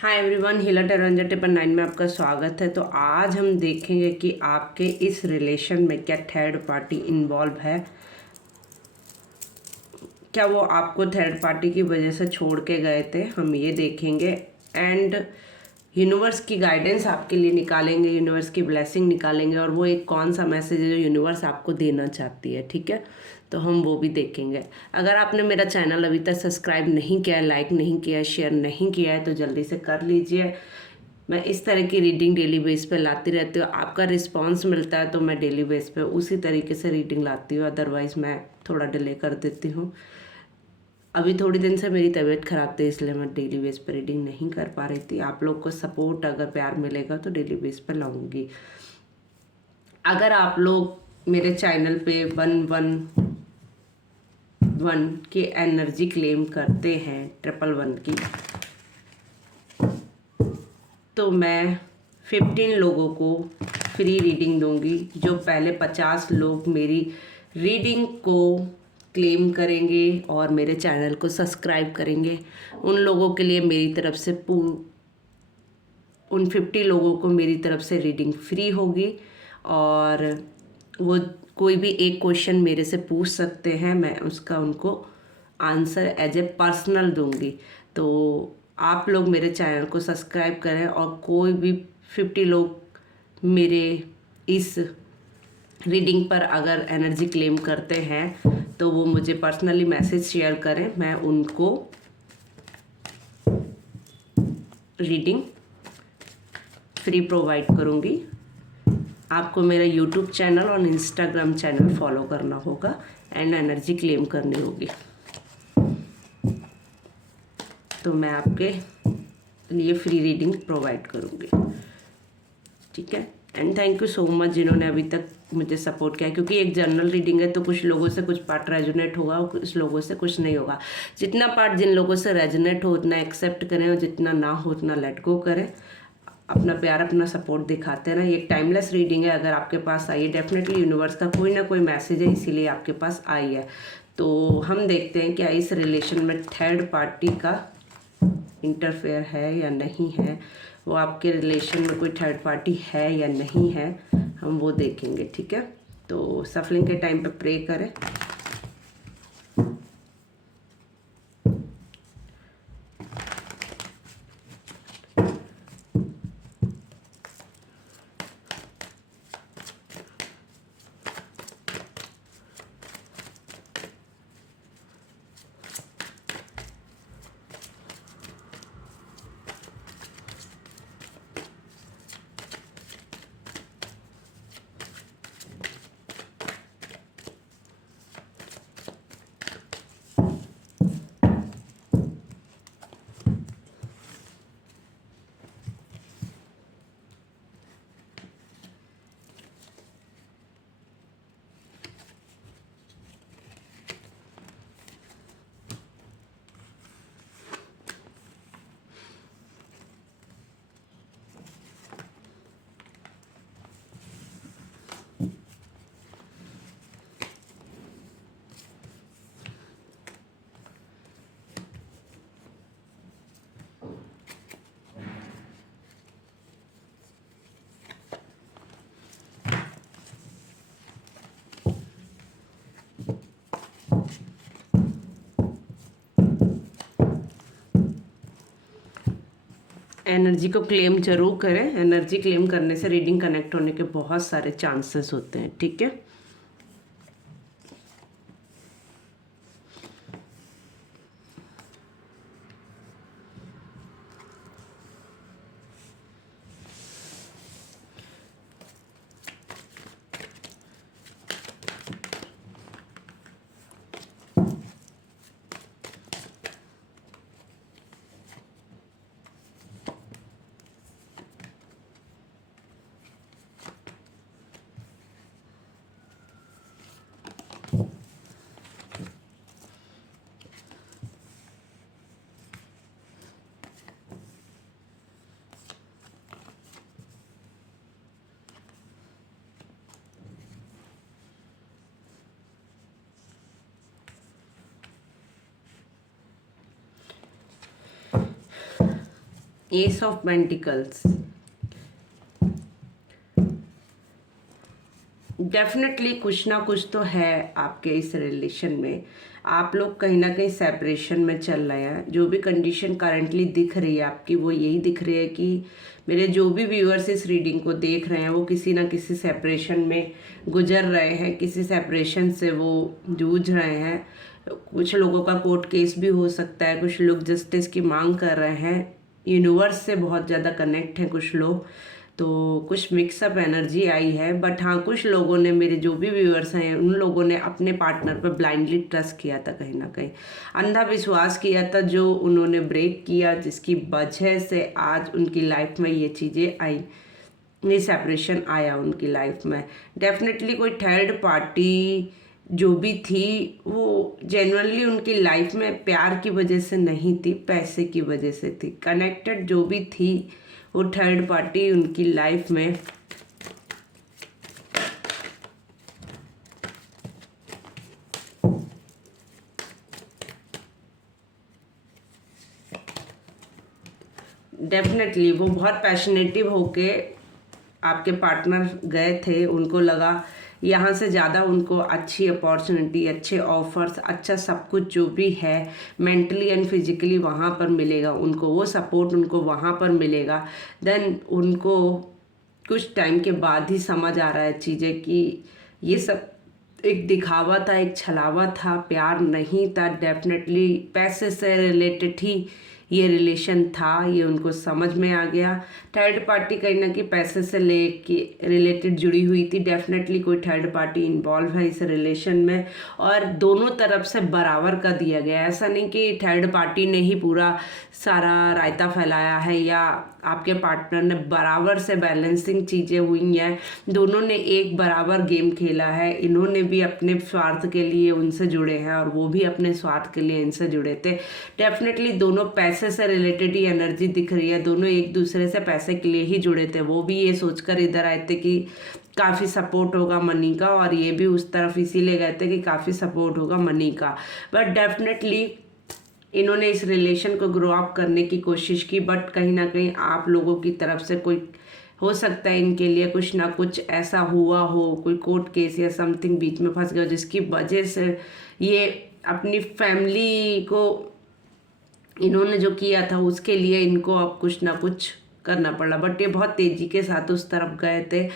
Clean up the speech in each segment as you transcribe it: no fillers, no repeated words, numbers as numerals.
Hi everyone, हीला टेरंजा tipper 9 में आपका स्वागत है। तो आज हम देखेंगे कि आपके इस रिलेशन में क्या थर्ड पार्टी इन्वॉल्व है, क्या वो आपको थर्ड पार्टी की वजह से छोड़ के गए थे, हम ये देखेंगे। एंड यूनिवर्स की गाइडेंस आपके लिए निकालेंगे, यूनिवर्स की ब्लेसिंग निकालेंगे और वो एक कौन सा मैसेज है जो यूनिवर्स आपको देना चाहती है। ठीक है, तो हम वो भी देखेंगे। अगर आपने मेरा चैनल अभी तक सब्सक्राइब नहीं किया है, लाइक नहीं किया है, शेयर नहीं किया है तो जल्दी से कर लीजिए। मैं इस तरह की रीडिंग डेली बेस पे लाती रहती हूँ। आपका रिस्पांस मिलता है तो मैं डेली बेस पे उसी तरीके से रीडिंग लाती हूँ, अदरवाइज़ मैं थोड़ा डिले कर देती हूँ। अभी थोड़ी दिन से मेरी तबीयत ख़राब थी, इसलिए मैं डेली बेस पर रीडिंग नहीं कर पा रही थी। आप लोग को सपोर्ट अगर प्यार मिलेगा तो डेली बेस पर लाऊंगी। अगर आप लोग मेरे चैनल पे 111 की एनर्जी क्लेम करते हैं, 111 की, तो मैं 15 लोगों को फ्री रीडिंग दूंगी। जो पहले 50 लोग मेरी रीडिंग को क्लेम करेंगे और मेरे चैनल को सब्सक्राइब करेंगे, उन लोगों के लिए मेरी तरफ से उन 50 लोगों को मेरी तरफ से रीडिंग फ्री होगी। और वो कोई भी एक क्वेश्चन मेरे से पूछ सकते हैं, मैं उसका उनको आंसर एज ए पर्सनल दूंगी। तो आप लोग मेरे चैनल को सब्सक्राइब करें और कोई भी 50 लोग मेरे इस रीडिंग पर अगर एनर्जी क्लेम करते हैं तो वो मुझे पर्सनली मैसेज शेयर करें, मैं उनको रीडिंग फ्री प्रोवाइड करूँगी। आपको मेरा यूट्यूब चैनल और इंस्टाग्राम चैनल फॉलो करना होगा एंड एनर्जी क्लेम करनी होगी, तो मैं आपके लिए फ्री रीडिंग प्रोवाइड करूँगी। ठीक है, and thank you so much जिन्होंने अभी तक मुझे सपोर्ट किया, क्योंकि एक जनरल रीडिंग है तो कुछ लोगों से कुछ पार्ट रेजोनेट होगा और कुछ लोगों से कुछ नहीं होगा। जितना पार्ट जिन लोगों से रेजोनेट हो उतना एक्सेप्ट करें और जितना ना हो उतना लेट गो करें। अपना प्यार, अपना सपोर्ट दिखाते हैं ना। ये एक टाइमलेस रीडिंग है, अगर आपके पास आई है डेफिनेटली यूनिवर्स का कोई ना कोई मैसेज है, इसीलिए आपके पास आई है। तो हम देखते हैं क्या इस रिलेशन में थर्ड पार्टी का इंटरफेयर है या नहीं है, वो आपके रिलेशन में कोई थर्ड पार्टी है या नहीं है, हम वो देखेंगे। ठीक है, तो सफलिंग के टाइम पे प्रे करें। एनर्जी को क्लेम जरूर करें। एनर्जी क्लेम करने से रीडिंग कनेक्ट होने के बहुत सारे चांसेस होते हैं। ठीक है, एस ऑफ पेंटिकल्स, डेफिनेटली कुछ ना कुछ तो है आपके इस रिलेशन में। आप लोग कहीं ना कहीं सेपरेशन में चल रहे हैं। जो भी कंडीशन करंटली दिख रही है आपकी, वो यही दिख रही है कि मेरे जो भी व्यूअर्स इस रीडिंग को देख रहे हैं वो किसी ना किसी सेपरेशन में गुजर रहे हैं, किसी सेपरेशन से वो जूझ रहे हैं। कुछ लोगों का कोर्ट केस भी हो सकता है, कुछ लोग जस्टिस की मांग कर रहे हैं, यूनिवर्स से बहुत ज़्यादा कनेक्ट हैं कुछ लोग। तो कुछ मिक्सअप एनर्जी आई है। बट हाँ, कुछ लोगों ने, मेरे जो भी व्यूअर्स हैं, उन लोगों ने अपने पार्टनर पर ब्लाइंडली ट्रस्ट किया था, कहीं ना कहीं अंधा विश्वास किया था, जो उन्होंने ब्रेक किया, जिसकी वजह से आज उनकी लाइफ में ये चीज़ें आई, ये सेपरेशन आया उनकी लाइफ में। डेफिनेटली कोई थर्ड पार्टी जो भी थी वो जेन्युइनली उनकी लाइफ में प्यार की वजह से नहीं थी, पैसे की वजह से थी। कनेक्टेड जो भी थी वो थर्ड पार्टी उनकी लाइफ में डेफिनेटली वो बहुत पैशनेटिव होके आपके पार्टनर गए थे। उनको लगा यहाँ से ज़्यादा उनको अच्छी अपॉर्चुनिटी, अच्छे ऑफर्स, अच्छा सब कुछ जो भी है मेंटली एंड फिजिकली वहाँ पर मिलेगा उनको, वो सपोर्ट उनको वहाँ पर मिलेगा। देन उनको कुछ टाइम के बाद ही समझ आ रहा है चीज़ें कि ये सब एक दिखावा था, एक छलावा था, प्यार नहीं था। डेफिनेटली पैसे से रिलेटेड ही ये रिलेशन था, ये उनको समझ में आ गया। थर्ड पार्टी कहीं ना कहीं पैसे से लेके रिलेटेड जुड़ी हुई थी। डेफिनेटली कोई थर्ड पार्टी इन्वॉल्व है इस रिलेशन में, और दोनों तरफ से बराबर का दिया गया। ऐसा नहीं कि थर्ड पार्टी ने ही पूरा सारा रायता फैलाया है या आपके पार्टनर ने, बराबर से बैलेंसिंग चीज़ें हुई हैं। दोनों ने एक बराबर गेम खेला है। इन्होंने भी अपने स्वार्थ के लिए उनसे जुड़े हैं और वो भी अपने स्वार्थ के लिए इनसे जुड़े थे। डेफिनेटली दोनों पैसे से रिलेटेड ही एनर्जी दिख रही है, दोनों एक दूसरे से पैसे के लिए ही जुड़े थे। वो भी ये सोचकर इधर आए थे कि काफ़ी सपोर्ट होगा मनी का, और ये भी उस तरफ इसीलिए गए थे कि काफ़ी सपोर्ट होगा मनी का। बट डेफिनेटली इन्होंने इस रिलेशन को ग्रो अप करने की कोशिश की। बट कहीं ना कहीं आप लोगों की तरफ से कोई, हो सकता है इनके लिए कुछ ना कुछ ऐसा हुआ हो, कोई कोर्ट केस या समथिंग बीच में फंस गया, जिसकी वजह से ये अपनी फैमिली को इन्होंने जो किया था उसके लिए इनको अब कुछ ना कुछ करना पड़ा। बट ये बहुत तेज़ी के साथ उस तरफ गए थे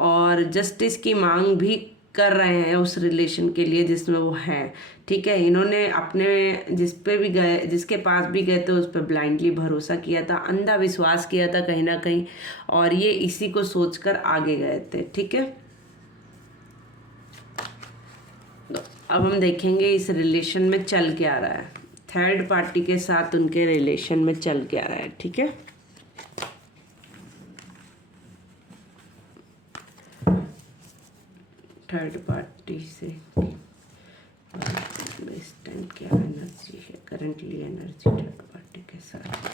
और जस्टिस की मांग भी कर रहे हैं उस रिलेशन के लिए जिसमें वो हैं। ठीक है, इन्होंने अपने जिस पे भी गए, जिसके पास भी गए थे, उस पर ब्लाइंडली भरोसा किया था, अंधा विश्वास किया था कहीं ना कहीं, और ये इसी को सोचकर आगे गए थे। ठीक है, तो अब हम देखेंगे इस रिलेशन में चल क्या रहा है, थर्ड पार्टी के साथ उनके रिलेशन में चल क्या रहा है। ठीक है, थर्ड पार्टी से इस टाइम क्या एनर्जी है, करंटली एनर्जी थर्ड पार्टी के साथ।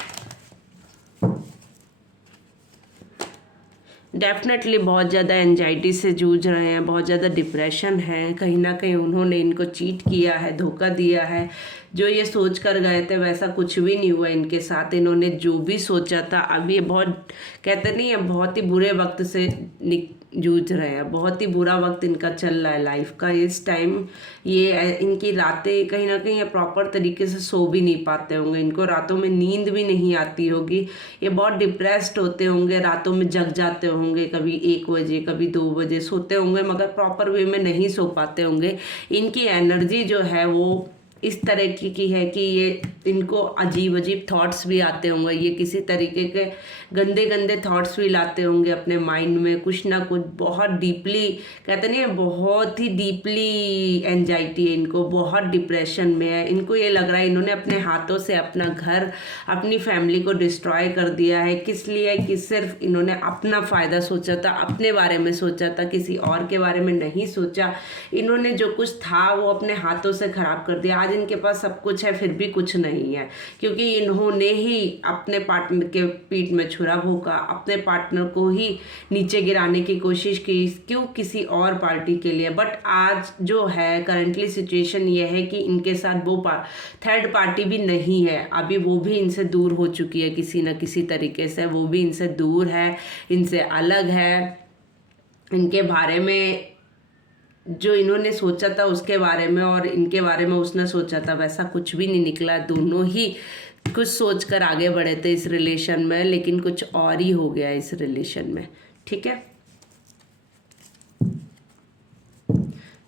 डेफिनेटली बहुत ज़्यादा एंजाइटी से जूझ रहे हैं, बहुत ज़्यादा डिप्रेशन है। कहीं ना कहीं उन्होंने इनको चीट किया है, धोखा दिया है। जो ये सोच कर गए थे वैसा कुछ भी नहीं हुआ इनके साथ। इन्होंने जो भी सोचा था, अब ये बहुत, कहते नहीं है, बहुत ही बुरे वक्त से जूझ रहे हैं। बहुत ही बुरा वक्त इनका चल रहा है लाइफ का इस टाइम। ये इनकी रातें कहीं ना कहीं प्रॉपर तरीके से सो भी नहीं पाते होंगे, इनको रातों में नींद भी नहीं आती होगी। ये बहुत डिप्रेस्ड होते होंगे, रातों में जग जाते होंगे, कभी 1 बजे कभी 2 बजे सोते होंगे, मगर प्रॉपर वे में नहीं सो पाते होंगे। इनकी एनर्जी जो है वो इस तरह की है कि ये इनको अजीब अजीब थॉट्स भी आते होंगे। ये किसी तरीके के गंदे गंदे थॉट्स भी लाते होंगे अपने माइंड में, कुछ ना कुछ बहुत डीपली, कहते नहीं है, बहुत ही डीपली एंजाइटी है इनको, बहुत डिप्रेशन में है। इनको ये लग रहा है इन्होंने अपने हाथों से अपना घर, अपनी फैमिली को डिस्ट्रॉय कर दिया है। किस लिए? कि सिर्फ इन्होंने अपना फ़ायदा सोचा था, अपने बारे में सोचा था, किसी और के बारे में नहीं सोचा। इन्होंने जो कुछ था वो अपने हाथों से ख़राब कर दिया। आज आज इनके पास सब कुछ है फिर भी कुछ नहीं है, क्योंकि इन्होंने ही अपने पार्टनर के पीठ में छुरा भोंका, अपने पार्टनर को ही नीचे गिराने की कोशिश की, क्यों, किसी और पार्टी के लिए। बट आज जो है करंटली सिचुएशन ये है कि इनके साथ वो थर्ड पार्टी भी नहीं है, अभी वो भी इनसे दूर हो चुकी है किसी न किसी तरीके से, वो भी इनसे दूर है, इनसे अलग है। इनके बारे में जो इन्होंने सोचा था उसके बारे में और इनके बारे में उसने सोचा था वैसा कुछ भी नहीं निकला। दोनों ही कुछ सोचकर आगे बढ़े थे इस रिलेशन में, लेकिन कुछ और ही हो गया इस रिलेशन में। ठीक है,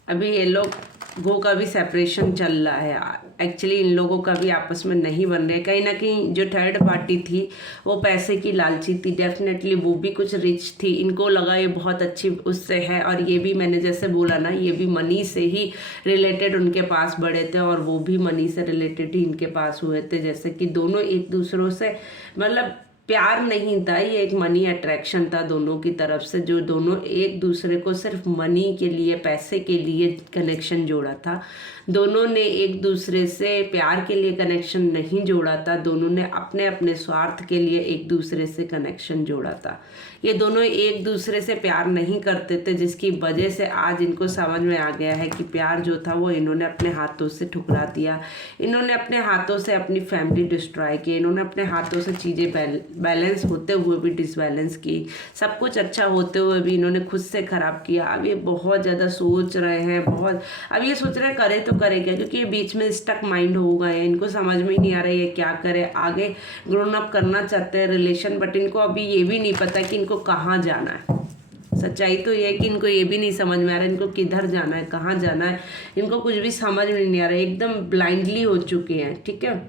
अभी ये लोगों का भी सेपरेशन चल रहा है। एक्चुअली इन लोगों का भी आपस में नहीं बन रहे, कहीं ना कहीं जो थर्ड पार्टी थी वो पैसे की लालची थी, डेफिनेटली वो भी कुछ रिच थी, इनको लगा ये बहुत अच्छी उससे है, और ये भी मैंने जैसे बोला ना, ये भी मनी से ही रिलेटेड उनके पास बढ़े थे और वो भी मनी से रिलेटेड ही इनके पास हुए थे। जैसे कि दोनों एक दूसरों से मतलब प्यार नहीं था, ये एक मनी अट्रैक्शन था दोनों की तरफ से, जो दोनों एक दूसरे को सिर्फ मनी के लिए, पैसे के लिए कनेक्शन जोड़ा था। दोनों ने एक दूसरे से प्यार के लिए कनेक्शन नहीं जोड़ा था, दोनों ने अपने अपने स्वार्थ के लिए एक दूसरे से कनेक्शन जोड़ा था। ये दोनों एक दूसरे से प्यार नहीं करते थे, जिसकी वजह से आज इनको समझ में आ गया है कि प्यार जो था वो इन्होंने अपने हाथों से ठुकरा दिया, इन्होंने अपने हाथों से अपनी फैमिली डिस्ट्रॉय की, इन्होंने अपने हाथों से चीज़ें बैलेंस होते हुए भी डिसबैलेंस की, सब कुछ अच्छा होते हुए भी इन्होंने खुद से ख़राब किया। अब ये बहुत ज़्यादा सोच रहे हैं, अब ये सोच रहे हैं करे तो करे क्या, क्योंकि ये बीच में स्टक माइंड हो गए हैं, इनको समझ में ही नहीं आ रहा है ये क्या करे। आगे ग्रोन अप करना चाहते हैं रिलेशन, बट इनको अभी ये भी नहीं पता कि इनको कहाँ जाना है। सच्चाई तो ये है कि इनको ये भी नहीं समझ में आ रहा है इनको किधर जाना है, कहाँ जाना है, इनको कुछ भी समझ में नहीं आ रहा है, एकदम ब्लाइंडली हो चुके हैं। ठीक है,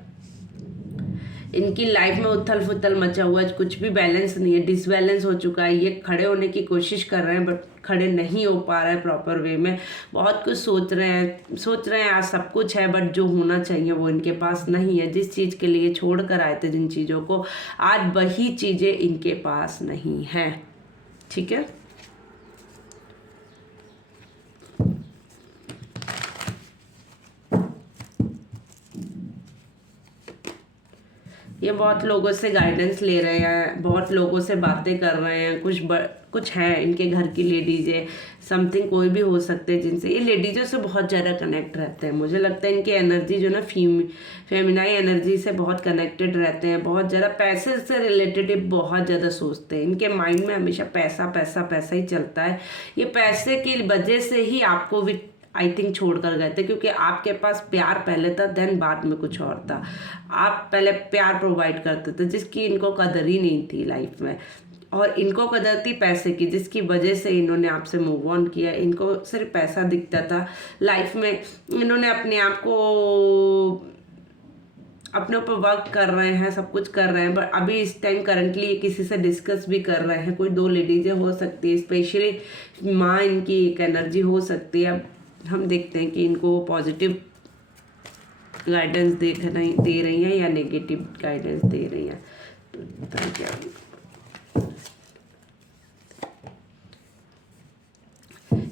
इनकी लाइफ में उथल फुथल मचा हुआ है, कुछ भी बैलेंस नहीं है, डिसबैलेंस हो चुका है। ये खड़े होने की कोशिश कर रहे हैं बट खड़े नहीं हो पा रहे हैं प्रॉपर वे में, बहुत कुछ सोच रहे हैं आज सब कुछ है, बट जो होना चाहिए वो इनके पास नहीं है। जिस चीज़ के लिए छोड़ कर आए थे जिन चीज़ों को, आज वही चीज़ें इनके पास नहीं हैं। ठीक है, ये बहुत लोगों से गाइडेंस ले रहे हैं, बहुत लोगों से बातें कर रहे हैं, कुछ हैं इनके घर की लेडीज है, समथिंग कोई भी हो सकते हैं, जिनसे ये लेडीज़ों से बहुत ज़्यादा कनेक्ट रहते हैं। मुझे लगता है इनकी एनर्जी जो ना फेमिनाइन एनर्जी से बहुत कनेक्टेड रहते हैं, बहुत ज़्यादा पैसे से रिलेटेड बहुत ज़्यादा सोचते हैं। इनके माइंड में हमेशा पैसा पैसा पैसा ही चलता है। ये पैसे की वजह से ही आपको भी आई थिंक छोड़ कर गए थे, क्योंकि आपके पास प्यार पहले था, देन बाद में कुछ और था। आप पहले प्यार प्रोवाइड करते थे जिसकी इनको कदर ही नहीं थी लाइफ में, और इनको कदर थी पैसे की, जिसकी वजह से इन्होंने आपसे मूव ऑन किया। इनको सिर्फ पैसा दिखता था लाइफ में, इन्होंने अपने आप को अपने ऊपर वर्क कर रहे हैं, सब कुछ कर रहे हैं, बट अभी इस टाइम करंटली ये किसी से डिस्कस भी कर रहे हैं। कोई दो लेडीजें हो सकती है, स्पेशली माँ इनकी एक एनर्जी हो सकती है। अब हम देखते हैं कि इनको पॉजिटिव गाइडेंस दे रही हैं या नेगेटिव गाइडेंस दे रही हैं। तो क्या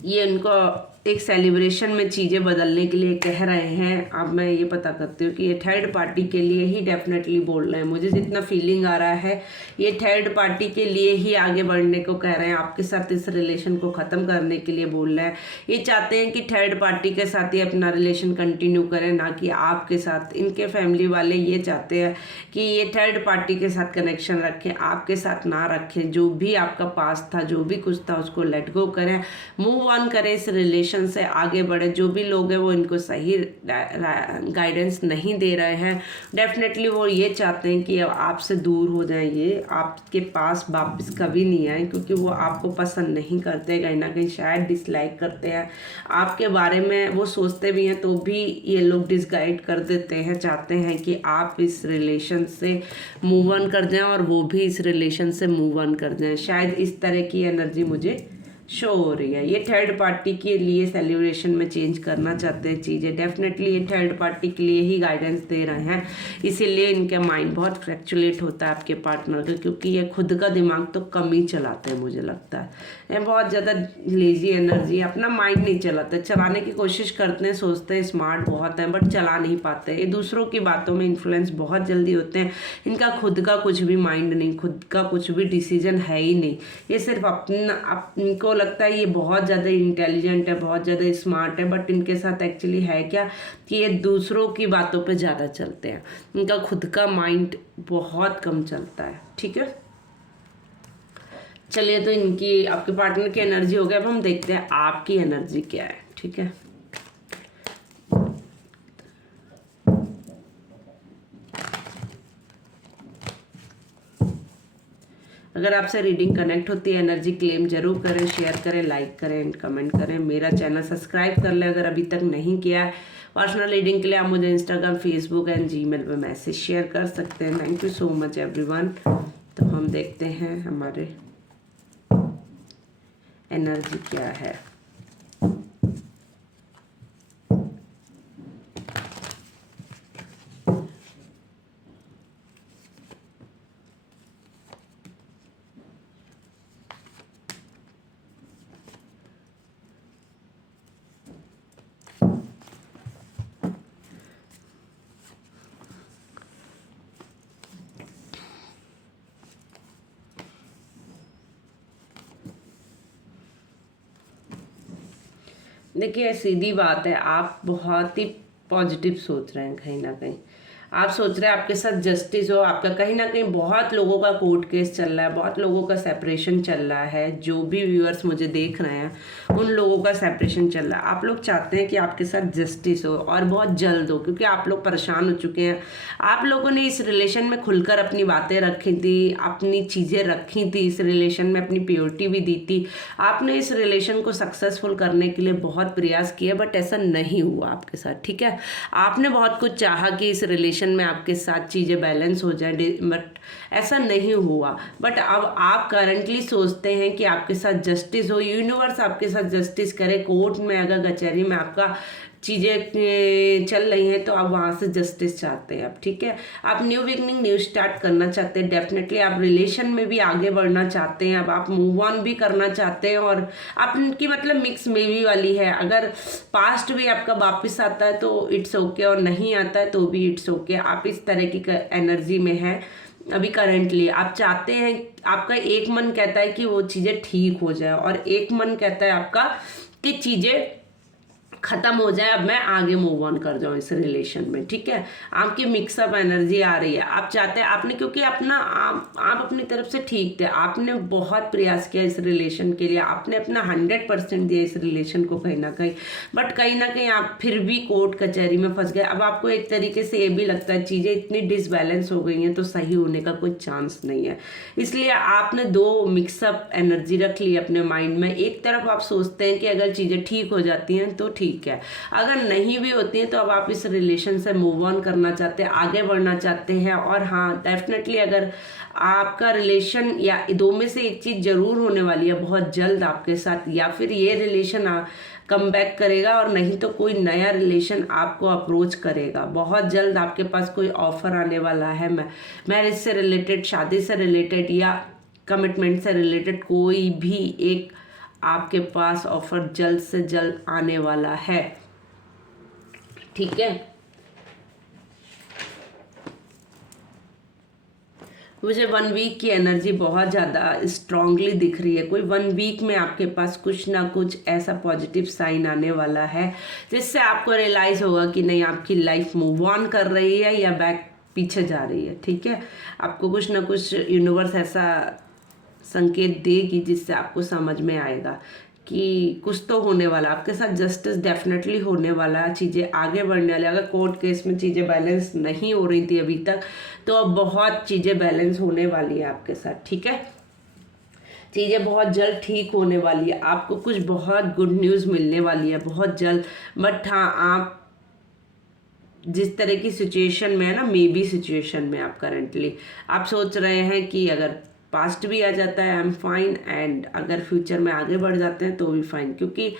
ये उनको एक सेलिब्रेशन में चीज़ें बदलने के लिए कह रहे हैं। अब मैं ये पता करती हूँ कि ये थर्ड पार्टी के लिए ही डेफिनेटली बोल रहे हैं। मुझे जितना फीलिंग आ रहा है ये थर्ड पार्टी के लिए ही आगे बढ़ने को कह रहे हैं, आपके साथ इस रिलेशन को ख़त्म करने के लिए बोल रहे हैं। ये चाहते हैं कि थर्ड पार्टी के साथ ही अपना रिलेशन कंटिन्यू करें, ना कि आपके साथ। इनके फैमिली वाले ये चाहते हैं कि ये थर्ड पार्टी के साथ कनेक्शन रखें, आपके साथ ना रखें। जो भी आपका पास था, जो भी कुछ था, उसको लेट गो करें, मूव ऑन करें, इस रिलेशन से आगे बढ़े। जो भी लोग हैं वो इनको सही गाइडेंस नहीं दे रहे हैं, डेफिनेटली वो ये चाहते हैं कि आपसे दूर हो जाएं, ये आपके पास वापस कभी नहीं आए, क्योंकि वो आपको पसंद नहीं करते, कहीं ना कहीं शायद डिसलाइक करते हैं आपके बारे में। वो सोचते भी हैं तो भी ये लोग डिसगाइड कर देते हैं, चाहते हैं कि आप इस रिलेशन से मूव ऑन कर जाएं और वो भी इस रिलेशन से मूव ऑन कर जाएं। शायद इस तरह की एनर्जी मुझे शो हो रही है। ये थर्ड पार्टी के लिए सेलिब्रेशन में चेंज करना चाहते हैं चीज़ें, डेफिनेटली ये थर्ड पार्टी के लिए ही गाइडेंस दे रहे हैं, इसीलिए इनका माइंड बहुत फ्लैक्चुएट होता है आपके पार्टनर का, क्योंकि ये खुद का दिमाग तो कम ही चलाते हैं मुझे लगता है। ये बहुत ज़्यादा लेजी एनर्जी, अपना माइंड नहीं चलाते, चलाने की कोशिश करते हैं, सोचते हैं स्मार्ट बहुत है बट चला नहीं पाते। ये दूसरों की बातों में इन्फ्लुएंस बहुत जल्दी होते हैं, इनका खुद का कुछ भी माइंड नहीं, खुद का कुछ भी डिसीजन है ही नहीं। ये सिर्फ इनको लगता है ये बहुत ज़्यादा इंटेलिजेंट है, बहुत ज़्यादा स्मार्ट है, बट इनके साथ एक्चुअली है क्या कि ये दूसरों की बातों पे ज़्यादा चलते हैं, इनका खुद का माइंड बहुत कम चलता है। ठीक है, चलिए तो इनकी आपके पार्टनर की एनर्जी हो गई, अब हम देखते हैं आपकी एनर्जी क्या है। ठीक है, अगर आपसे रीडिंग कनेक्ट होती है, एनर्जी क्लेम जरूर करें, शेयर करें, लाइक करें एंड कमेंट करें। मेरा चैनल सब्सक्राइब कर लें अगर अभी तक नहीं किया है। पर्सनल रीडिंग के लिए आप मुझे इंस्टाग्राम, फेसबुक एंड जीमेल पे मैसेज शेयर कर सकते हैं। Thank you so much everyone. तो हम देखते हैं हमारे एनर्जी क्या है। देखिए सीधी बात है, आप बहुत ही पॉजिटिव सोच रहे हैं, कहीं ना कहीं आप सोच रहे हैं आपके साथ जस्टिस हो। आपका कहीं ना कहीं बहुत लोगों का कोर्ट केस चल रहा है, बहुत लोगों का सेपरेशन चल रहा है। जो भी व्यूअर्स मुझे देख रहे हैं उन लोगों का सेपरेशन चल रहा है। आप लोग चाहते हैं कि आपके साथ जस्टिस हो और बहुत जल्द हो, क्योंकि आप लोग परेशान हो चुके हैं। आप लोगों ने इस रिलेशन में खुलकर अपनी बातें रखी थी, अपनी चीज़ें रखी थी, इस रिलेशन में अपनी प्योरिटी भी दी थी। आपने इस रिलेशन को सक्सेसफुल करने के लिए बहुत प्रयास किए, बट ऐसा नहीं हुआ आपके साथ। ठीक है, आपने बहुत कुछ चाहा कि इस रिलेशन में आपके साथ चीज़ें बैलेंस हो जाए, बट ऐसा नहीं हुआ। बट अब आप करंटली सोचते हैं कि आपके साथ जस्टिस हो, यूनिवर्स आपके साथ जस्टिस करे। कोर्ट में अगर कचहरी में आपका चीज़ें चल रही हैं तो आप वहाँ से जस्टिस चाहते हैं आप। ठीक है, आप न्यू बिगनिंग, न्यू स्टार्ट करना चाहते हैं। डेफिनेटली आप रिलेशन में भी आगे बढ़ना चाहते हैं, अब आप मूव ऑन भी करना चाहते हैं। और आपकी मतलब मिक्स मेवी वाली है, अगर पास्ट भी आपका वापस आता है तो इट्स ओके, और नहीं आता है तो भी इट्स ओके। आप इस तरह की एनर्जी में है अभी करंटली। आप चाहते हैं, आपका एक मन कहता है कि वो चीज़ें ठीक हो जाए और एक मन कहता है आपका कि चीज़ें खत्म हो जाए, अब मैं आगे मूव ऑन कर जाऊँ इस रिलेशन में। ठीक है, आपकी मिक्सअप एनर्जी आ रही है। आप चाहते हैं, आपने क्योंकि अपना आप अपनी तरफ से ठीक थे, आपने बहुत प्रयास किया इस रिलेशन के लिए, आपने अपना 100% दिया इस रिलेशन को कहीं ना कहीं, बट कहीं ना कहीं आप फिर भी कोर्ट कचहरी में फंस गए। अब आपको एक तरीके से ये भी लगता है चीज़ें इतनी डिसबैलेंस हो गई हैं तो सही होने का कोई चांस नहीं है, इसलिए आपने दो मिक्सअप एनर्जी रख ली अपने माइंड में। एक तरफ आप सोचते हैं कि अगर चीज़ें ठीक हो जाती हैं तो ठीक है, अगर नहीं भी होती है तो अब आप इस रिलेशन से मूव ऑन करना चाहते हैं, आगे बढ़ना चाहते हैं। और हाँ, डेफिनेटली अगर आपका रिलेशन या दो में से एक चीज़ जरूर होने वाली है बहुत जल्द आपके साथ, या फिर ये रिलेशन कम बैक करेगा और नहीं तो कोई नया रिलेशन आपको अप्रोच करेगा बहुत जल्द। आपके पास कोई ऑफर आने वाला है, मैरिज से रिलेटेड, शादी से रिलेटेड या कमिटमेंट से रिलेटेड कोई भी एक आपके पास ऑफर जल्द से जल्द आने वाला है। ठीक है, मुझे 1 वीक की एनर्जी बहुत ज़्यादा स्ट्रांगली दिख रही है। कोई 1 वीक में आपके पास कुछ ना कुछ ऐसा पॉजिटिव साइन आने वाला है जिससे आपको रियलाइज़ होगा कि नहीं, आपकी लाइफ मूव ऑन कर रही है या बैक पीछे जा रही है। ठीक है, आपको कुछ ना कुछ यूनिवर्स ऐसा संकेत देगी जिससे आपको समझ में आएगा कि कुछ तो होने वाला, आपके साथ जस्टिस डेफिनेटली होने वाला, चीज़ें आगे बढ़ने वाली। अगर कोर्ट केस में चीज़ें बैलेंस नहीं हो रही थी अभी तक, तो अब बहुत चीज़ें बैलेंस होने वाली है आपके साथ। ठीक है, चीज़ें बहुत जल्द ठीक होने वाली है, आपको कुछ बहुत गुड न्यूज़ मिलने वाली है बहुत जल्द। बट हाँ, आप जिस तरह की सिचुएशन में है ना, मे बी सिचुएशन में आप करंटली आप सोच रहे हैं कि अगर पास्ट भी आ जाता है आई एम फाइन, एंड अगर फ्यूचर में आगे बढ़ जाते हैं तो भी फाइन, क्योंकि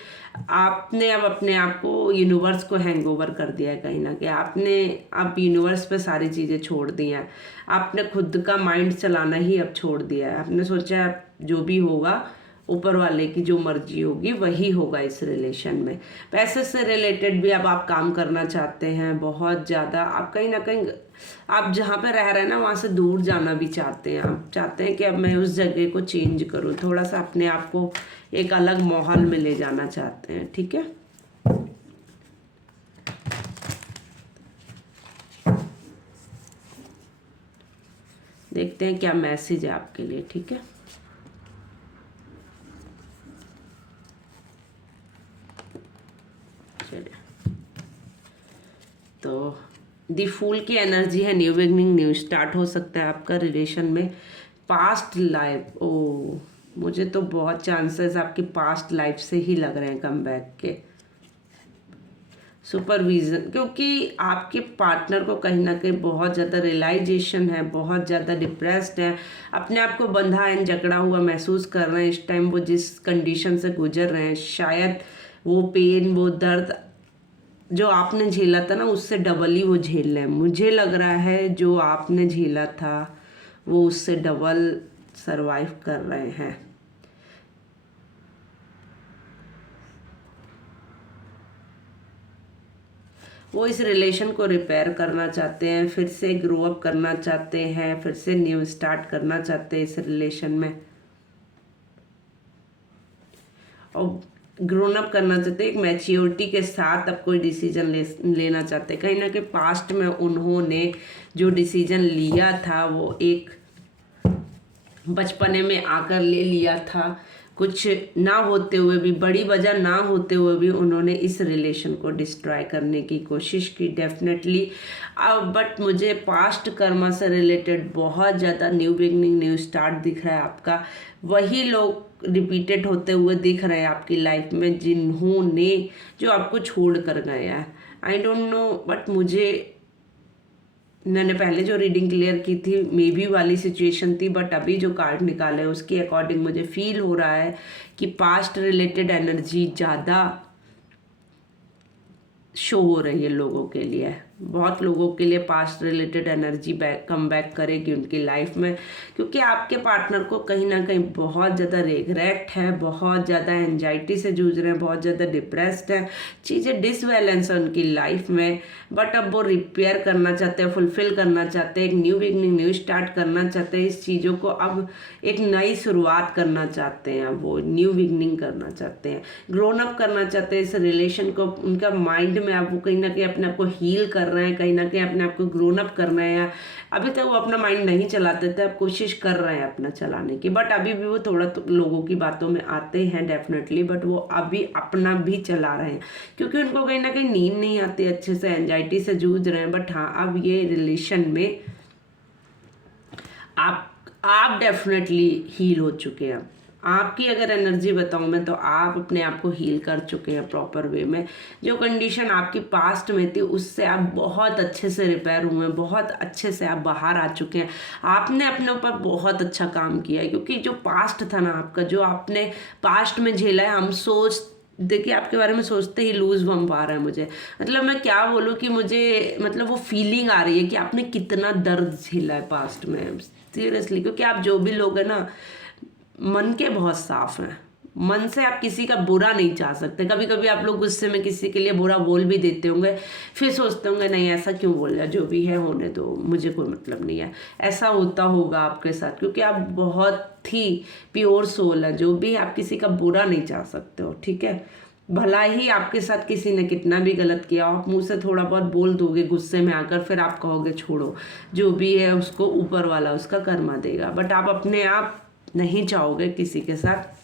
आपने अब अपने आप को यूनिवर्स को हैंगओवर कर दिया है कहीं ना कहीं। आपने अब यूनिवर्स पे सारी चीज़ें छोड़ दी हैं, आपने खुद का माइंड चलाना ही अब छोड़ दिया है। आपने सोचा है जो भी होगा ऊपर वाले की जो मर्जी होगी वही होगा इस रिलेशन में। पैसे से रिलेटेड भी अब आप काम करना चाहते हैं बहुत ज़्यादा। आप कहीं ना कहीं आप जहाँ पे रह रहे हैं ना वहाँ से दूर जाना भी चाहते हैं। आप चाहते हैं कि अब मैं उस जगह को चेंज करूँ, थोड़ा सा अपने आप को एक अलग माहौल में ले जाना चाहते हैं। ठीक है, देखते हैं क्या मैसेज है आपके लिए। ठीक है, तो दी फूल की एनर्जी है, न्यू बिगनिंग, न्यू स्टार्ट हो सकता है आपका रिलेशन में। पास्ट लाइफ, ओ मुझे तो बहुत चांसेस आपकी पास्ट लाइफ से ही लग रहे हैं कम बैक के। सुपरविजन, क्योंकि आपके पार्टनर को कहीं ना कहीं बहुत ज़्यादा रियलाइजेशन है, बहुत ज़्यादा डिप्रेस्ड है, अपने आप को बंधा एंड जकड़ा हुआ महसूस कर रहे हैं इस टाइम। वो जिस कंडीशन से गुजर रहे हैं, शायद वो पेन, वो दर्द जो आपने झेला था ना उससे डबल ही वो झेल रहे हैं। मुझे लग रहा है जो आपने झेला था वो उससे डबल सरवाइव कर रहे हैं। वो इस रिलेशन को रिपेयर करना चाहते हैं, फिर से ग्रो अप करना चाहते हैं, फिर से न्यू स्टार्ट करना चाहते हैं इस रिलेशन में, और ग्रोन अप करना चाहते हैं। एक मैच्योरिटी के साथ अब कोई डिसीजन लेना चाहते हैं। कहीं ना कहीं पास्ट में उन्होंने जो डिसीजन लिया था वो एक बचपने में आकर ले लिया था, कुछ ना होते हुए भी, बड़ी वजह ना होते हुए भी उन्होंने इस रिलेशन को डिस्ट्रॉय करने की कोशिश की डेफिनेटली। अब बट मुझे पास्ट कर्मा से रिलेटेड बहुत ज़्यादा न्यू बिगनिंग, न्यू स्टार्ट दिख रहा है आपका। वही लोग रिपीटेड होते हुए दिख रहे हैं आपकी लाइफ में जिन्होंने जो आपको छोड़ कर गया है। आई डोंट नो, बट मैंने पहले जो रीडिंग क्लियर की थी मे बी वाली सिचुएशन थी, बट अभी जो कार्ड निकाले उसके अकॉर्डिंग मुझे फील हो रहा है कि पास्ट रिलेटेड एनर्जी ज़्यादा शो हो रही है लोगों के लिए। बहुत लोगों के लिए past related energy come back करेगी उनकी लाइफ में, क्योंकि आपके पार्टनर को कहीं ना कहीं बहुत ज़्यादा रिग्रेट है, बहुत ज़्यादा एंजाइटी से जूझ रहे हैं, बहुत ज़्यादा डिप्रेस्ड है, चीज़ें डिसबैलेंस है उनकी लाइफ में। बट अब वो रिपेयर करना चाहते हैं, फुलफिल करना चाहते हैं, एक न्यू बिगनिंग, न्यू स्टार्ट करना चाहते हैं। इस चीज़ों को अब एक नई शुरुआत करना चाहते हैं, वो न्यू बिगनिंग करना चाहते हैं, ग्रोन अप करना चाहते हैं इस रिलेशन को। उनका माइंड में अब वो कहीं ना कहीं अपने आप को हील कर रहे हैं, कहीं ना कहीं अपने आप को ग्रोन अप कर रहे हैं। अभी तक वो अपना माइंड नहीं चलाते थे, अब कोशिश कर रहे हैं अपना चलाने की, बट अभी भी वो थोड़ा तो लोगों की बातों में आते हैं डेफिनेटली, बट वो अभी अपना भी चला रहे हैं क्योंकि उनको कहीं ना कहीं नींद नहीं आती अच्छे से, एंजाइटी से जूझ रहे हैं। बट हाँ, अब ये रिलेशन में आप डेफिनेटली हील हो चुके हैं। आपकी अगर एनर्जी बताऊं मैं तो आप अपने आप को हील कर चुके हैं प्रॉपर वे में। जो कंडीशन आपकी पास्ट में थी उससे आप बहुत अच्छे से रिपेयर हुए हैं, बहुत अच्छे से आप बाहर आ चुके हैं। आपने अपने ऊपर बहुत अच्छा काम किया है, क्योंकि जो पास्ट था ना आपका, जो आपने पास्ट में झेला है, हम देखिए आपके बारे में सोचते ही लूज बम्प आ रहा है मुझे। मतलब मैं क्या बोलूँ कि मुझे मतलब वो फीलिंग आ रही है कि आपने कितना दर्द झेला है पास्ट में सीरियसली। क्योंकि आप जो भी लोग हैं ना मन के बहुत साफ हैं, मन से आप किसी का बुरा नहीं चाह सकते। कभी कभी आप लोग गुस्से में किसी के लिए बुरा बोल भी देते होंगे, फिर सोचते होंगे नहीं ऐसा क्यों बोल रहा, जो भी है होने दो, मुझे कोई मतलब नहीं है। ऐसा होता होगा आपके साथ, क्योंकि आप बहुत ही प्योर सोल है, जो भी आप किसी का बुरा नहीं चाह सकते हो। ठीक है, भला ही आपके साथ किसी ने कितना भी गलत किया, आप मुंह से थोड़ा बहुत बोल दोगे गुस्से में आकर, फिर आप कहोगे छोड़ो, जो भी है उसको ऊपर वाला उसका कर्मा देगा। बट आप अपने आप नहीं चाहोगे किसी के साथ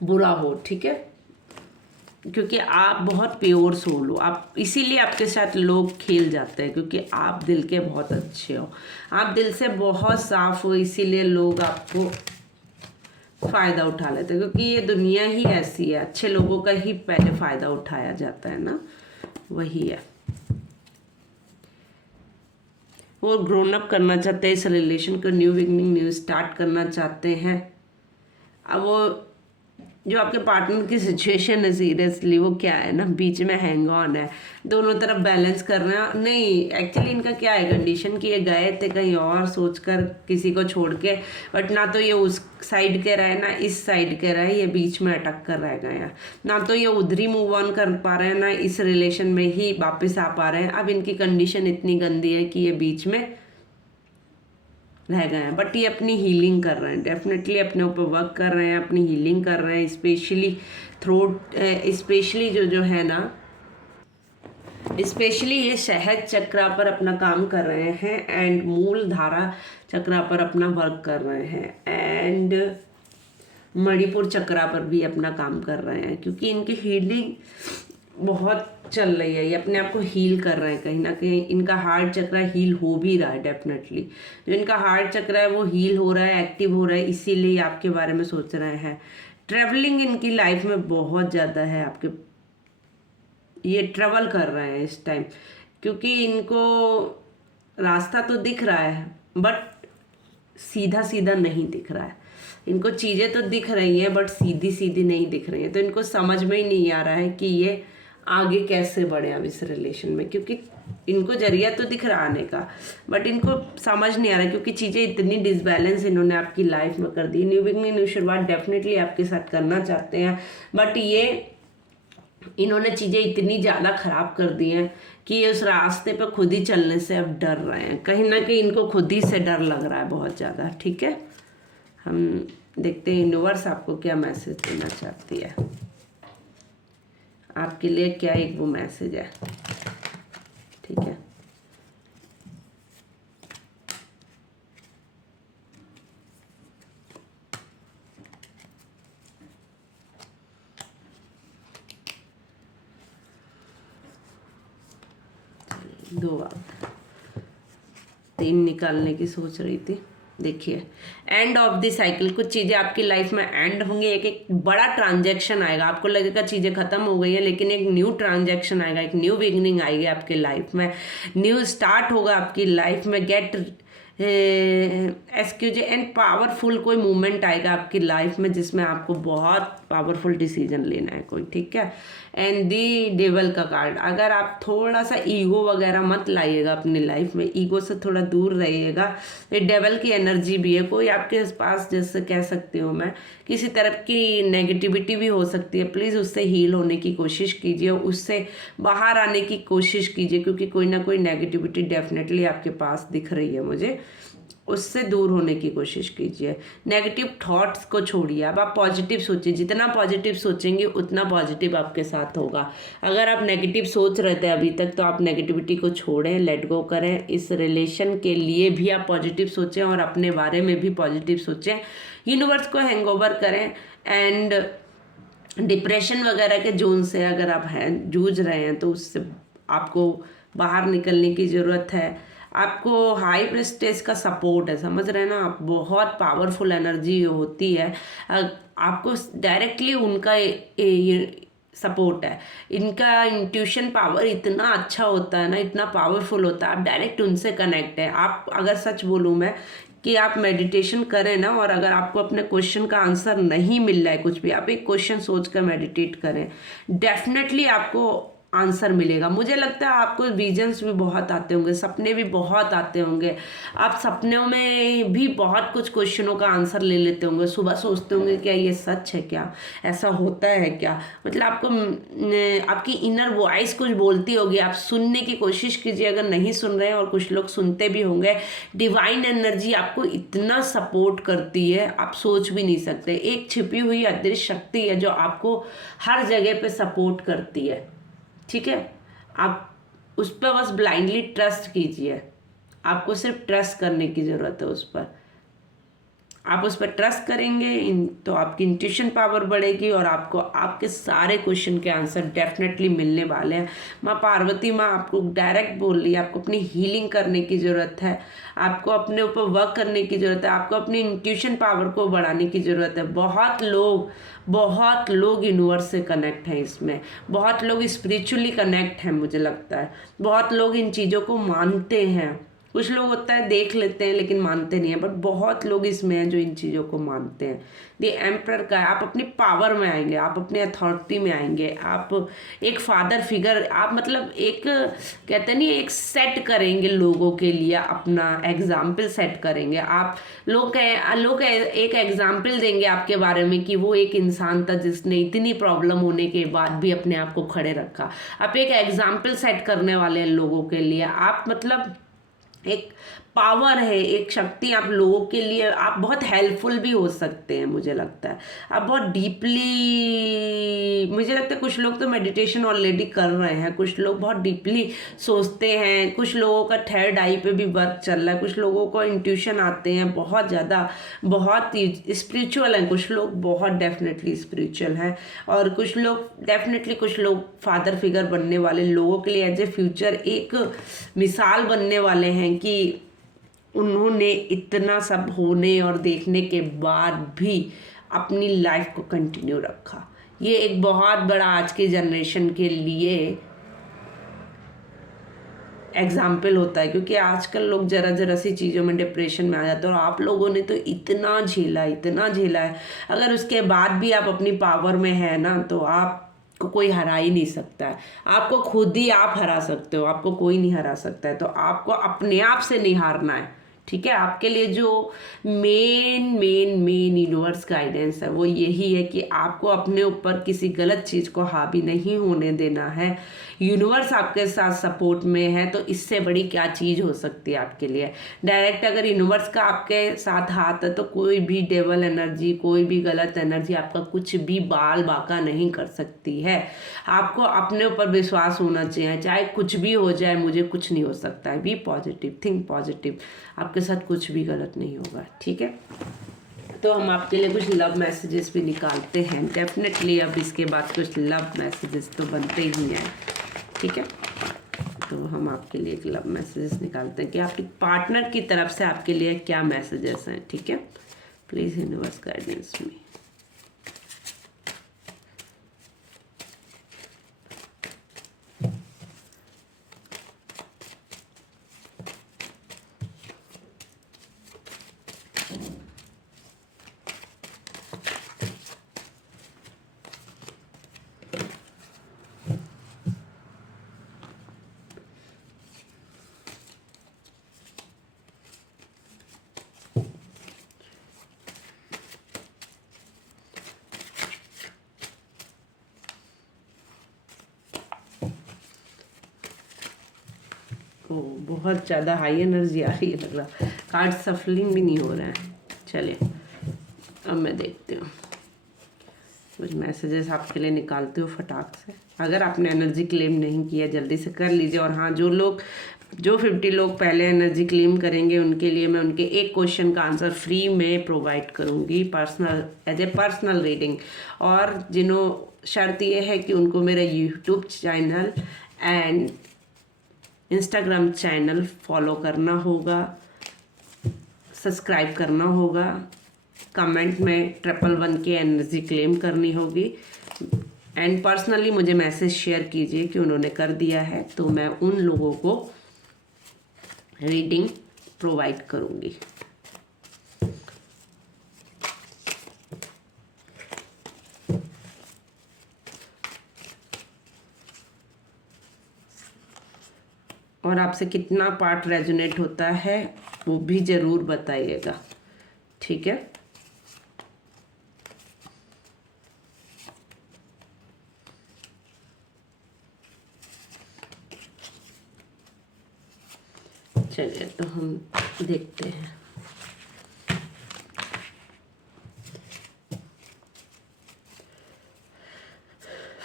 बुरा हो। ठीक है, क्योंकि आप बहुत प्योर सोल हो, आप इसीलिए आपके साथ लोग खेल जाते हैं, क्योंकि आप दिल के बहुत अच्छे हो, आप दिल से बहुत साफ हो, इसीलिए लोग आपको फ़ायदा उठा लेते हैं। क्योंकि ये दुनिया ही ऐसी है, अच्छे लोगों का ही पहले फ़ायदा उठाया जाता है ना, वही है। वो ग्रोन अप करना चाहते हैं इस रिलेशन को, न्यू बिगनिंग, न्यू स्टार्ट करना चाहते हैं। अब वो जो आपके पार्टनर की सिचुएशन है सीरियसली वो क्या है ना, बीच में हैंग ऑन है, दोनों तरफ बैलेंस कर रहे हैं। नहीं, एक्चुअली इनका क्या है कंडीशन कि ये गए थे कहीं और सोचकर किसी को छोड़ के, बट ना तो ये उस साइड के रहे ना इस साइड के रहे, ये बीच में अटक कर रह गए हैं। ना तो ये उधर ही मूव ऑन कर पा रहे हैं ना इस रिलेशन में ही वापस आ पा रहे हैं। अब इनकी कंडीशन इतनी गंदी है कि ये बीच में रह गए हैं, बट ये अपनी हीलिंग कर रहे हैं, डेफिनेटली अपने ऊपर वर्क कर रहे हैं, अपनी हीलिंग कर रहे हैं, स्पेशली थ्रोट, स्पेशली जो है ना, स्पेशली ये शहद चक्रा पर अपना काम कर रहे हैं एंड मूल धारा चक्रा पर अपना वर्क कर रहे हैं एंड मणिपुर चक्रा पर भी अपना काम कर रहे हैं, क्योंकि इनकी हीलिंग बहुत चल रही है, ये अपने आप को हील कर रहे हैं। कहीं ना कहीं इनका हार्ट चक्रा हील हो भी रहा है, डेफिनेटली जो इनका हार्ट चक्रा है वो हील हो रहा है, एक्टिव हो रहा है, इसीलिए आपके बारे में सोच रहे हैं। ट्रैवलिंग इनकी लाइफ में बहुत ज़्यादा है, आपके ये ट्रैवल कर रहे हैं इस टाइम, क्योंकि इनको रास्ता तो दिख रहा है बट सीधा सीधा नहीं दिख रहा है। इनको चीज़ें तो दिख रही हैं बट सीधी सीधी नहीं दिख रही हैं, तो इनको समझ में ही नहीं आ रहा है कि ये आगे कैसे बढ़े अब इस रिलेशन में, क्योंकि इनको जरिया तो दिख रहा आने का बट इनको समझ नहीं आ रहा, क्योंकि चीज़ें इतनी डिसबैलेंस इन्होंने आपकी लाइफ में कर दी। न्यू बिगनिंग, न्यू शुरुआत डेफिनेटली आपके साथ करना चाहते हैं, बट ये इन्होंने चीज़ें इतनी ज़्यादा ख़राब कर दी हैं कि ये उस रास्ते पे खुद ही चलने से अब डर रहे हैं, कहीं ना कहीं इनको खुद ही से डर लग रहा है बहुत ज़्यादा। ठीक है, हम देखते हैं यूनिवर्स आपको क्या मैसेज देना चाहती है, आपके लिए क्या एक वो मैसेज है। ठीक है, दो बात, तीन निकालने की सोच रही थी। देखिए, एंड ऑफ द साइकिल, कुछ चीज़ें आपकी लाइफ में एंड होंगी, एक बड़ा ट्रांजैक्शन आएगा, आपको लगेगा चीज़ें ख़त्म हो गई है लेकिन एक न्यू ट्रांजैक्शन आएगा, एक न्यू बिगनिंग आएगी आपकी लाइफ में, न्यू स्टार्ट होगा आपकी लाइफ में। गेट एक्सक्यूज एंड पावरफुल कोई मूवमेंट आएगा आपकी लाइफ में जिसमें आपको बहुत पावरफुल डिसीजन लेना है कोई। ठीक है, एंड दी डेवल का कार्ड, अगर आप थोड़ा सा ईगो वगैरह मत लाइएगा अपनी लाइफ में, ईगो से थोड़ा दूर रहिएगा। ये डेवल की एनर्जी भी है, कोई आपके पास, जैसे कह सकती हूँ मैं, किसी तरफ की नेगेटिविटी भी हो सकती है, प्लीज़ उससे हील होने की कोशिश कीजिए, उससे बाहर आने की कोशिश कीजिए, क्योंकि कोई ना कोई नेगेटिविटी डेफिनेटली आपके पास दिख रही है मुझे, उससे दूर होने की कोशिश कीजिए। नेगेटिव थॉट्स को छोड़िए, अब आप पॉजिटिव सोचिए, जितना पॉजिटिव सोचेंगे उतना पॉजिटिव आपके साथ होगा। अगर आप नेगेटिव सोच रहे थे अभी तक तो आप नेगेटिविटी को छोड़ें, लेट गो करें। इस रिलेशन के लिए भी आप पॉजिटिव सोचें और अपने बारे में भी पॉजिटिव सोचें, यूनिवर्स को हैंगओवर करें एंड डिप्रेशन वगैरह के जोन से अगर आप हैं जूझ रहे हैं तो उससे आपको बाहर निकलने की ज़रूरत है। आपको हाई प्रेस्टेज का सपोर्ट है, समझ रहे हैं ना आप, बहुत पावरफुल एनर्जी होती है, आपको डायरेक्टली उनका सपोर्ट है। इनका इंट्यूशन पावर इतना अच्छा होता है ना, इतना पावरफुल होता है, आप डायरेक्ट उनसे कनेक्ट है। आप अगर सच बोलूँ मैं कि आप मेडिटेशन करें ना, और अगर आपको अपने क्वेश्चन का आंसर नहीं मिल रहा है कुछ भी, आप एक क्वेश्चन सोच कर मेडिटेट करें, डेफिनेटली आपको आंसर मिलेगा। मुझे लगता है आपको विजन्स भी बहुत आते होंगे, सपने भी बहुत आते होंगे, आप सपनों में भी बहुत कुछ क्वेश्चनों का आंसर ले लेते होंगे, सुबह सोचते होंगे क्या ये सच है, क्या ऐसा होता है क्या, मतलब आपको आपकी इनर वॉइस कुछ बोलती होगी, आप सुनने की कोशिश कीजिए अगर नहीं सुन रहे हैं, और कुछ लोग सुनते भी होंगे। डिवाइन एनर्जी आपको इतना सपोर्ट करती है आप सोच भी नहीं सकते। एक छिपी हुई अदृश्य शक्ति है जो आपको हर जगह पे सपोर्ट करती है। ठीक है, आप उस पर बस ब्लाइंडली ट्रस्ट कीजिए, आपको सिर्फ ट्रस्ट करने की ज़रूरत है उस पर। आप उस पर ट्रस्ट करेंगे तो आपकी इंट्यूशन पावर बढ़ेगी और आपको आपके सारे क्वेश्चन के आंसर डेफिनेटली मिलने वाले हैं। माँ पार्वती माँ आपको डायरेक्ट बोल रही है, आपको अपनी हीलिंग करने की ज़रूरत है, आपको अपने ऊपर वर्क करने की ज़रूरत है, आपको अपनी इंट्यूशन पावर को बढ़ाने की ज़रूरत है। बहुत लोग यूनिवर्स से कनेक्ट हैं इसमें, बहुत लोग स्पिरिचुअली कनेक्ट हैं, मुझे लगता है बहुत लोग इन चीज़ों को मानते हैं। कुछ लोग होता है देख लेते हैं लेकिन मानते नहीं है, बट बहुत लोग इसमें हैं जो इन चीज़ों को मानते हैं। द एम्परर का है, आप अपनी पावर में आएंगे, आप अपनी अथॉरिटी में आएंगे, आप एक फादर फिगर, आप मतलब एक कहते नहीं एक सेट करेंगे लोगों के लिए, अपना एग्जाम्पल सेट करेंगे आप। लोग एक एग्जाम्पल देंगे आपके बारे में कि वो एक इंसान था जिसने इतनी प्रॉब्लम होने के बाद भी अपने आप को खड़े रखा। आप एक एग्जाम्पल सेट करने वाले हैं लोगों के लिए। आप मतलब एक पावर है, एक शक्ति आप लोगों के लिए, आप बहुत हेल्पफुल भी हो सकते हैं। मुझे लगता है आप बहुत डीपली, मुझे लगता है कुछ लोग तो मेडिटेशन ऑलरेडी कर रहे हैं, कुछ लोग बहुत डीपली सोचते हैं, कुछ लोगों का थर्ड आई पे भी वर्क चल रहा है, कुछ लोगों को इंट्यूशन आते हैं बहुत ज़्यादा, बहुत स्पिरिचुअल हैं कुछ लोग, बहुत डेफिनेटली स्पिरिचुअल हैं, और कुछ लोग डेफिनेटली, कुछ लोग फादर फिगर बनने वाले लोगों के लिए एज ए फ्यूचर एक मिसाल बनने वाले हैं कि उन्होंने इतना सब होने और देखने के बाद भी अपनी लाइफ को कंटिन्यू रखा। ये एक बहुत बड़ा आज के जनरेशन के लिए एग्जाम्पल होता है, क्योंकि आजकल लोग जरा जरा सी चीज़ों में डिप्रेशन में आ जाते हैं, और आप लोगों ने तो इतना झेला, इतना झेला है। अगर उसके बाद भी आप अपनी पावर में है ना, तो आपको कोई हरा ही नहीं सकता है। आपको खुद ही आप हरा सकते हो, आपको कोई नहीं हरा सकता है। तो आपको अपने आप से नहीं हारना है, ठीक है। आपके लिए जो मेन यूनिवर्स गाइडेंस है वो यही है कि आपको अपने ऊपर किसी गलत चीज़ को हावी नहीं होने देना है। यूनिवर्स आपके साथ सपोर्ट में है तो इससे बड़ी क्या चीज़ हो सकती है आपके लिए। डायरेक्ट अगर यूनिवर्स का आपके साथ हाथ है तो कोई भी डेवल एनर्जी, कोई भी गलत एनर्जी आपका कुछ भी बाल बाका नहीं कर सकती है। आपको अपने ऊपर विश्वास होना चाहिए, चाहे कुछ भी हो जाए, मुझे कुछ नहीं हो सकता है। बी पॉजिटिव, थिंक पॉजिटिव, आपके साथ कुछ भी गलत नहीं होगा, ठीक है। तो हम आपके लिए कुछ लव मैसेजेस भी निकालते हैं डेफिनेटली। अब इसके बाद कुछ लव मैसेजेस तो बनते ही हैं, ठीक है। तो हम आपके लिए एक लव मैसेजेस निकालते हैं कि आपके पार्टनर की तरफ से आपके लिए क्या मैसेजेस हैं, ठीक है। प्लीज़ यूनिवर्स गाइडेंस मी। बहुत ज़्यादा हाई एनर्जी आ रही है, लग रहा कार्ड सफलिंग भी नहीं हो रहा है। चलिए अब मैं देखती हूँ कुछ मैसेजेस आपके लिए निकालती हूँ फटाक से। अगर आपने एनर्जी क्लेम नहीं किया जल्दी से कर लीजिए। और हाँ, जो 50 लोग पहले एनर्जी क्लेम करेंगे उनके लिए मैं उनके एक क्वेश्चन का आंसर फ्री में प्रोवाइड करूँगी, personal, as a personal reading. और शर्त ये है कि उनको मेरा YouTube channel and Instagram channel follow करना होगा, सब्सक्राइब करना होगा, कमेंट में 111 की एनर्जी क्लेम करनी होगी, एंड पर्सनली मुझे मैसेज शेयर कीजिए कि उन्होंने कर दिया है, तो मैं उन लोगों को रीडिंग प्रोवाइड करूँगी। और आपसे कितना पार्ट रेजोनेट होता है वो भी ज़रूर बताइएगा, ठीक है। चलिए तो हम देखते हैं।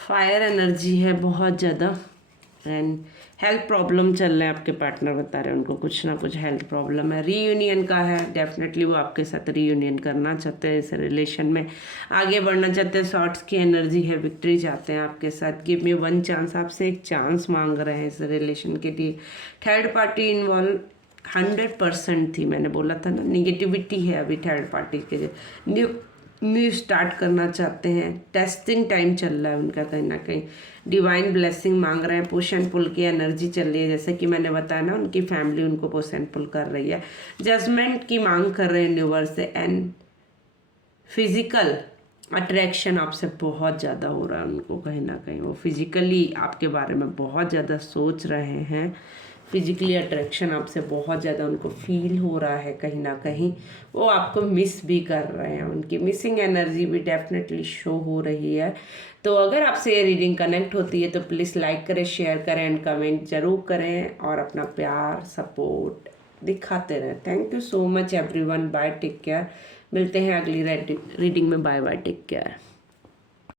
फायर एनर्जी है बहुत ज़्यादा, एंड हेल्थ प्रॉब्लम चल रहे हैं। आपके पार्टनर बता रहे हैं उनको कुछ ना कुछ हेल्थ प्रॉब्लम है। रीयूनियन का है, डेफिनेटली वो आपके साथ रीयूनियन करना चाहते हैं, इस रिलेशन में आगे बढ़ना चाहते हैं। शॉर्ट्स की एनर्जी है, विक्ट्री चाहते हैं आपके साथ। गिव मी वन चांस, आपसे एक चांस मांग रहे हैं इस रिलेशन के लिए। थर्ड पार्टी इन्वॉल्व 100% थी, मैंने बोला था ना, निगेटिविटी है अभी थर्ड पार्टी के लिए। न्यू स्टार्ट करना चाहते हैं, टेस्टिंग टाइम चल रहा है उनका कहीं ना कहीं, डिवाइन ब्लेसिंग मांग रहे हैं, पुश एंड पुल की एनर्जी चल रही है, जैसे कि मैंने बताया ना उनकी फैमिली उनको पुश एंड पुल कर रही है, जजमेंट की मांग कर रहे हैं यूनिवर्स से, एंड फिजिकल अट्रैक्शन आपसे बहुत ज़्यादा हो रहा है उनको, कहीं ना कहीं वो फिजिकली आपके बारे में बहुत ज़्यादा सोच रहे हैं, फिजिकली अट्रैक्शन आपसे बहुत ज़्यादा उनको फील हो रहा है, कहीं ना कहीं वो आपको मिस भी कर रहे हैं, उनकी मिसिंग एनर्जी भी डेफिनेटली शो हो रही है। तो अगर आपसे ये रीडिंग कनेक्ट होती है तो प्लीज़ लाइक करें, शेयर करें एंड कमेंट जरूर करें और अपना प्यार सपोर्ट दिखाते रहें। Thank you so much everyone, bye, take care. मिलते हैं अगली रीडिंग में, बाय बाय, टेक केयर।